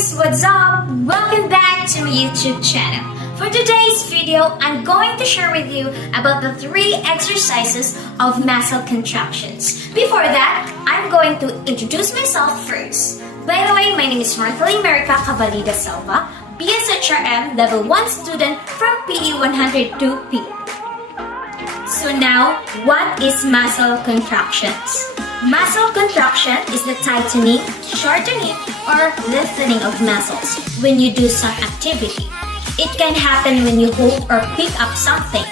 guys! What's up? Welcome back to my YouTube channel. For today's video, I'm going to share with you about the 3 exercises of muscle contractions. Before that, I'm going to introduce myself first. By the way, my name is Marthalie Merica Cabalida Silva, BSHRM Level 1 student from PE 102P. So now, what is muscle contractions? Muscle contraction is the tightening, shortening, or lengthening of muscles when you do some activity. It can happen when you hold or pick up something,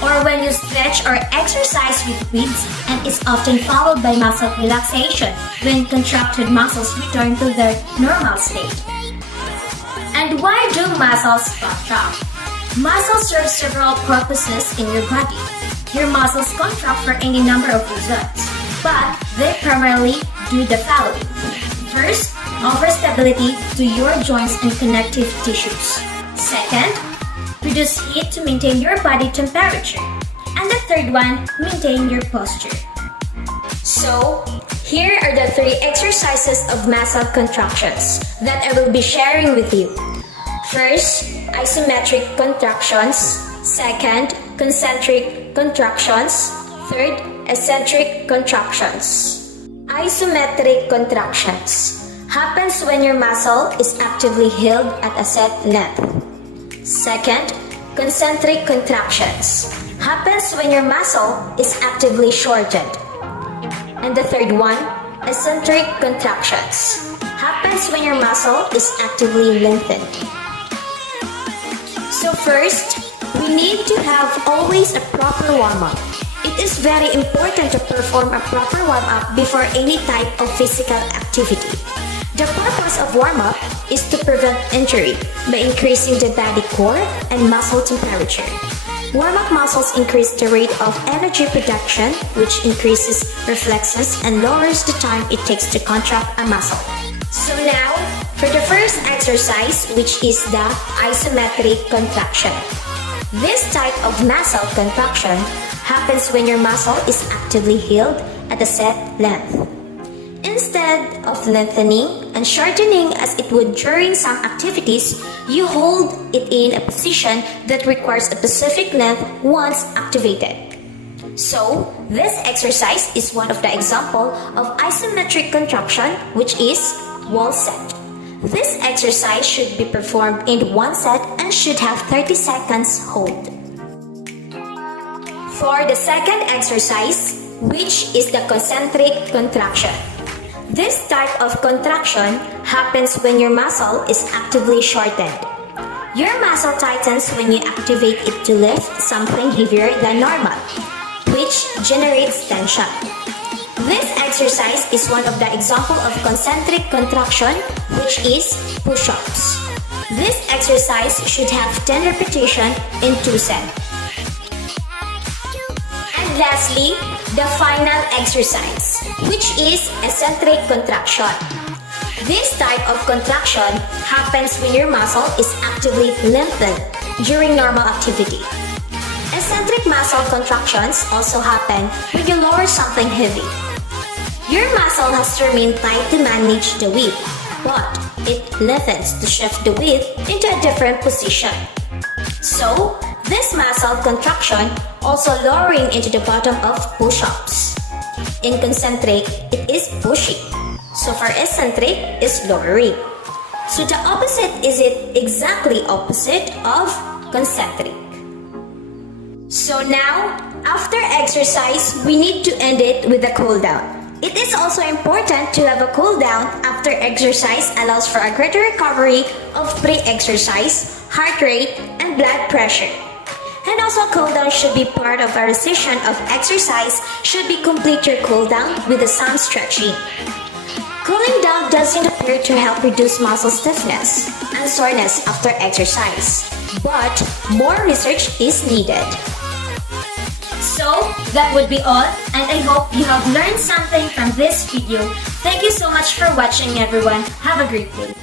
or when you stretch or exercise with weights, and is often followed by muscle relaxation when contracted muscles return to their normal state. And why do muscles contract? Muscles serve several purposes in your body. Your muscles contract for any number of reasons, but they primarily do the following. First, offer stability to your joints and connective tissues. Second, produce heat to maintain your body temperature. And the third one, maintain your posture. So, here are the 3 exercises of muscle contractions that I will be sharing with you. First, isometric contractions. Second, concentric contractions. Third, eccentric contractions. Isometric contractions happens when your muscle is actively held at a set length. Second, concentric contractions happens when your muscle is actively shortened. And the third one, eccentric contractions happens when your muscle is actively lengthened. So first, we need to have always a proper warm-up. It is very important to perform a proper warm-up before any type of physical activity. The purpose of warm-up is to prevent injury by increasing the body core and muscle temperature. Warm-up muscles increase the rate of energy production, which increases reflexes and lowers the time it takes to contract a muscle. So now, for the first exercise, which is the isometric contraction. This type of muscle contraction happens when your muscle is actively held at a set length. Instead of lengthening and shortening as it would during some activities, you hold it in a position that requires a specific length once activated. So, this exercise is one of the example of isometric contraction, which is wall set. This exercise should be performed in 1 set and should have 30 seconds hold. For the second exercise, which is the concentric contraction. This type of contraction happens when your muscle is actively shortened. Your muscle tightens when you activate it to lift something heavier than normal, which generates tension. This exercise is one of the examples of concentric contraction, which is push-ups. This exercise should have 10 repetitions in 2 sets. And lastly, the final exercise, which is eccentric contraction. This type of contraction happens when your muscle is actively lengthened during normal activity. Eccentric muscle contractions also happen when you lower something heavy. Your muscle has to remain tight to manage the width, but it lengthens to shift the width into a different position. So, this muscle contraction also lowering into the bottom of push-ups. In concentric, it is pushing. So for eccentric, is lowering. So the opposite is it exactly opposite of concentric. So now, after exercise, we need to end it with a cool down. It is also important to have a cool down after exercise allows for a greater recovery of pre-exercise, heart rate, and blood pressure. And also cool down should be part of a session of exercise should be complete your cool down with some stretching. Cooling down doesn't appear to help reduce muscle stiffness and soreness after exercise, but more research is needed. So, that would be all, and I hope you have learned something from this video. Thank you so much for watching, everyone. Have a great day.